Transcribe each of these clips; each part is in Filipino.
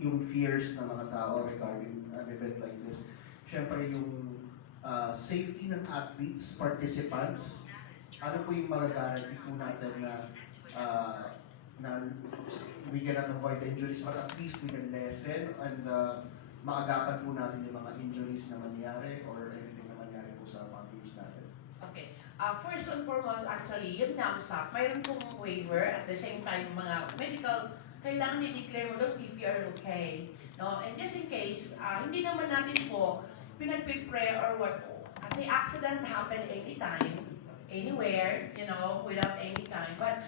yung fears ng mga tao regarding an event like this. Siyempre yung safety ng athletes, participants, ano po yung magagaranti po natin na uh, na we cannot avoid injuries or at least we can lessen and maagapan po natin yung mga injuries na mangyari or anything na mangyari po sa mga teams natin. Okay. First and foremost, actually, yung NAMSAC, mayroon pong waiver at the same time mga medical, kailangan i-declare mo doon if you are okay. No? And just in case, hindi naman natin po pinag-prepare or what. Kasi accident happen anytime, anywhere, you know, without any time. But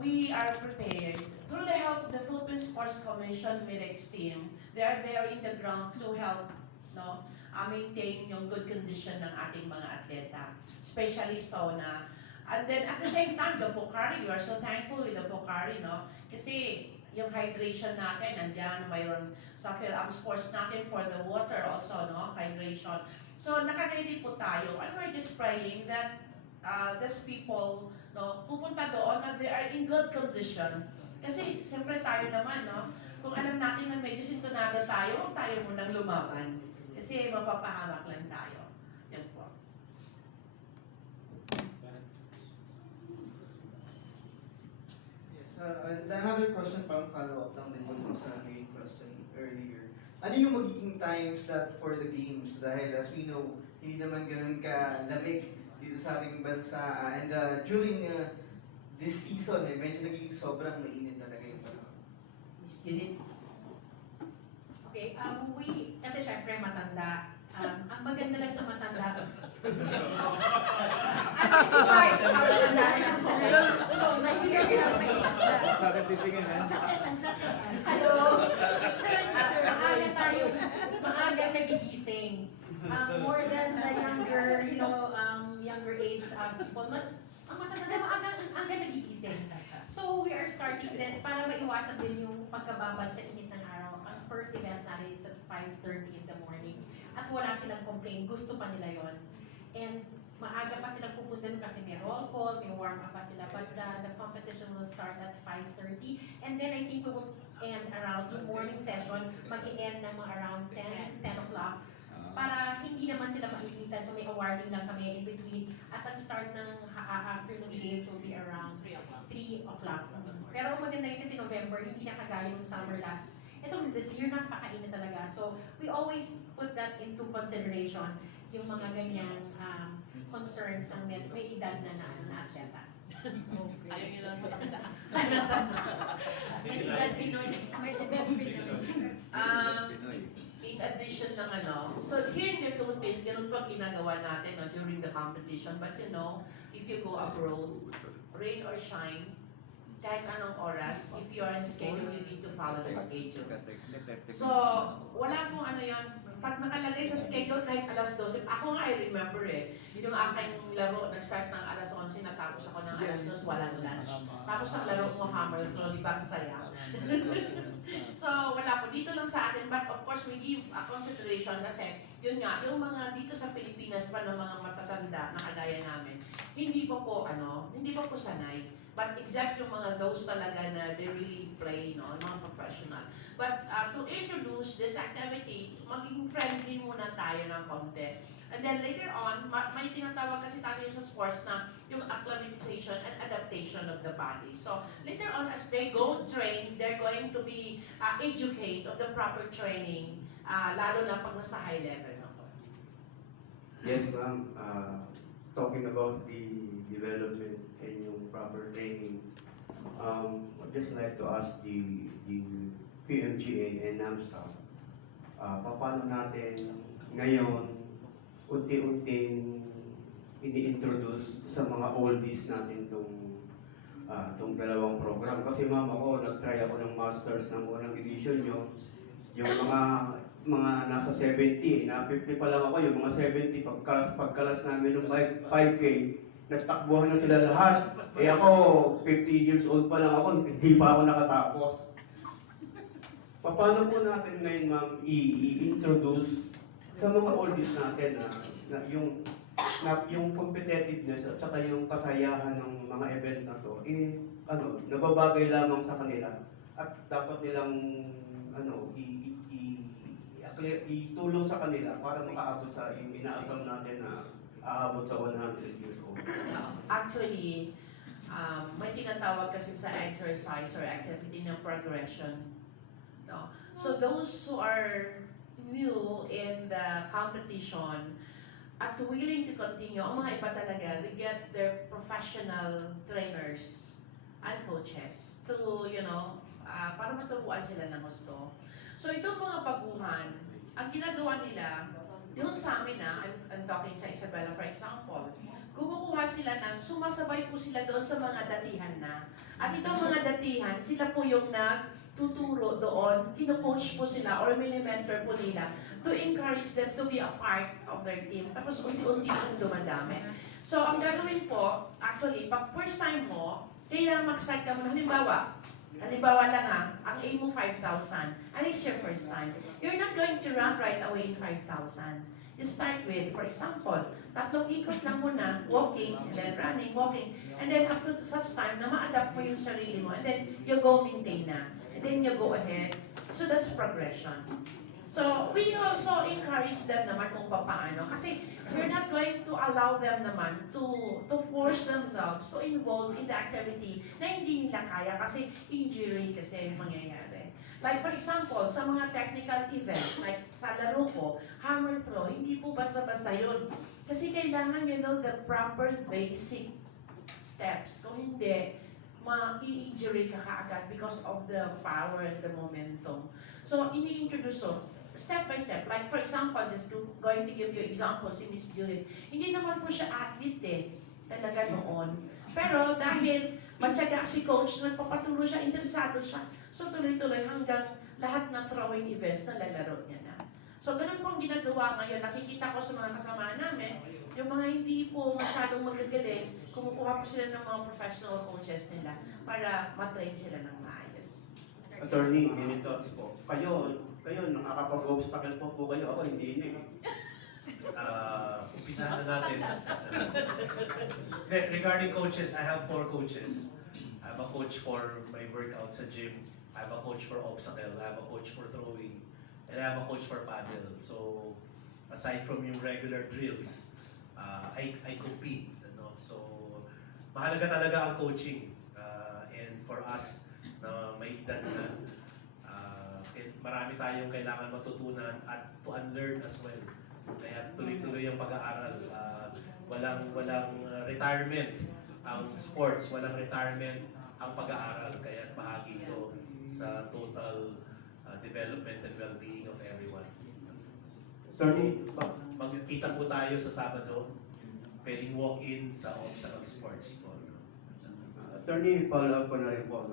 we are prepared. Through the help of the Philippine Sports Commission Medics team, they are there in the ground to help, no, maintain yung good condition ng ating mga atleta, especially SONA. And then at the same time, the Pocari, we are so thankful with the Pocari, no? Kasi yung hydration natin, nandiyan, mayroon sa PhilAm Sports natin for the water also, no? Hydration. So naka-ready po tayo, and we're just praying that these people, no, pupunta doon na they are in good condition. Kasi siyempre tayo naman, no? Kung alam natin na medyo sintonado tayo, tayo munang lumaban. Kasi mapapahamak lang tayo. Yan po. Yes, another question, parang follow-up lang din dun sa main question earlier. Ano yung magiging time slot for the games? Dahil as we know, hindi naman ganun ka-lamig dito sa ating bansa. And during this season, medyo naging sobrang mainit talaga yung panahon. Miss Judith? Okay, kasi syempre matanda. Ang maganda lang sa matanda. Identify sa matanda. So, nahihiya ka lang may matanda. Bakit titingin ha? Hello? Sir, maaga tayo. Maaga nagigising. More than the younger, younger age people, ang matanda na maaga nagigising. So, we are starting then para maiwasan din yung pagkababad sa init ng araw. Ang first event natin is at 5:30 in the morning. At wala silang complaint. Gusto pa nila yon. And maaga pa silang pupunta nun kasi may roll call, may warm up pa sila. But the competition will start at 5:30. And then I think we will end around yung morning session. Mag-i-end ng mga around 10 o'clock. Para hindi naman sila mainitan. So may awarding lang kami in between. At ang start ng afternoon games will be around 3 o'clock. Pero ang maganda yun kasi November, hindi na kagaya ng summer last. Itong this year, napakainit talaga. So we always put that into consideration, yung mga ganyang concerns ng may edad na atleta. Ayaw nyo lang matanda. May edad Pinoy. May edad Pinoy. In addition ng so here in the Philippines, ganun po ang ginagawa natin during the competition. But you know, if you go abroad, rain or shine, kahit anong oras, if you are on schedule, you need to follow the schedule. So, wala pong yan. Pag nakalagay sa schedule, kahit alas 12, ako nga I remember yung aking laro, nag-start ng alas 11, natapos ako ng alas 2, walang lunch. Tapos ang laro mo, hammer throw, di ba ang saya? So, wala po. Dito lang sa atin, but of course, we give a consideration kasi, yun nga, yung mga dito sa Pilipinas pa ng mga matatanda na kagaya namin, hindi pa po sanay. But except yung mga those talaga na they really play, mga professional. But to introduce this activity, maging friendly muna tayo ng konti. And then later on, may tinatawag kasi tayo sa sports na yung acclimatization and adaptation of the body. So later on, as they go train, they're going to be educated of the proper training, lalo na pag nasa high level. Yes, ma'am. Talking about the development and yung proper training, I'd just like to ask the PMGA and NAMSA, paano natin ngayon unti-unting ini-introduce sa mga oldies natin tong dalawang program. Kasi ma'am, nag-try ako ng masters ng unang edition nyo. Yung mga nasa 70, na 50 pa lang ako, yung mga 70, pagkalas namin ng 5K, nagtakbuhan na sila lahat. Ako, 50 years old pa lang ako, hindi pa ako nakatapos. Paano po natin ngayon, ma'am, i-introduce sa mga oldies natin na yung competitiveness at saka yung kasayahan ng mga event na to, nababagay lamang sa kanila. at dapat nilang itulong sa kanila para makaabot sa yung inaasam natin na aabot sa 100 years old. Actually, may tinatawag kasi sa exercise or activity ng progression. No? So those who are new in the competition at willing to continue, ang mga iba talaga, they get their professional trainers and coaches to, para maturuan sila ng gusto. So itong mga baguhan, ang ginagawa nila, doon sa amin I'm talking sa Isabela for example, kumukuha sila sumasabay po sila doon sa mga datihan na. At itong mga datihan, sila po yung nagtuturo doon, kino-coach po sila or mini-mentor po nila to encourage them to be a part of their team. Tapos unti-unti pong dumadami. So ang gagawin po, actually, pag first time mo, kailangan mag-start ka muna. Halimbawa lang ang aim mo 5,000, and it's your first time. You're not going to run right away in 5,000. You start with, for example, 3 ikot lang muna, walking, and then running, walking, and then up to such time na ma-adapt mo yung sarili mo, and then you go maintain na, and then you go ahead. So that's progression. So we also encourage them naman kung paano, kasi we're not going to allow them naman to force themselves to involve in the activity na hindi nila kaya kasi injury kasi mangyayari. Like for example, sa mga technical events, like sa laro ko, hammer throw, hindi po basta-basta yun. Kasi kailangan the proper basic steps. Kung hindi, ma-injury ka kaagad because of the power and the momentum. So, ini-introduce step by step. Like for example, just going to give you examples in this Judith. Hindi naman po siya athlete talaga noon. Pero dahil matyaga si coach, nagpapaturo siya, interesado siya. So tuloy-tuloy hanggang lahat ng throwing events na lalaro niya na. So ganun po ang ginagawa ngayon. Nakikita ko sa mga kasama namin, yung mga hindi po masyadong magagaling, kumukuha po sila ng mga professional coaches nila para matrain sila ng maayos. Attorney, many thoughts po. Kayo, nakakapag-obstacle po kayo. Ako, hindi na Umpisahan na natin. Regarding coaches, I have 4 coaches. I have a coach for my workout sa gym. I have a coach for obstacle. I have a coach for throwing. And I have a coach for paddle. So, aside from yung regular drills, I compete. So, mahalaga talaga ang coaching. And for us, na may edad na, marami tayong kailangan matutunan at to unlearn as well. Kaya tuloy-tuloy ang pag-aaral. Walang retirement ang sports, walang retirement ang pag-aaral. Kaya bahagi ito sa total development and well-being of everyone. Attorney, Magkita po tayo sa Sabado. Pwedeng walk-in sa obstacle sports. Attorney, follow up ko na rin po.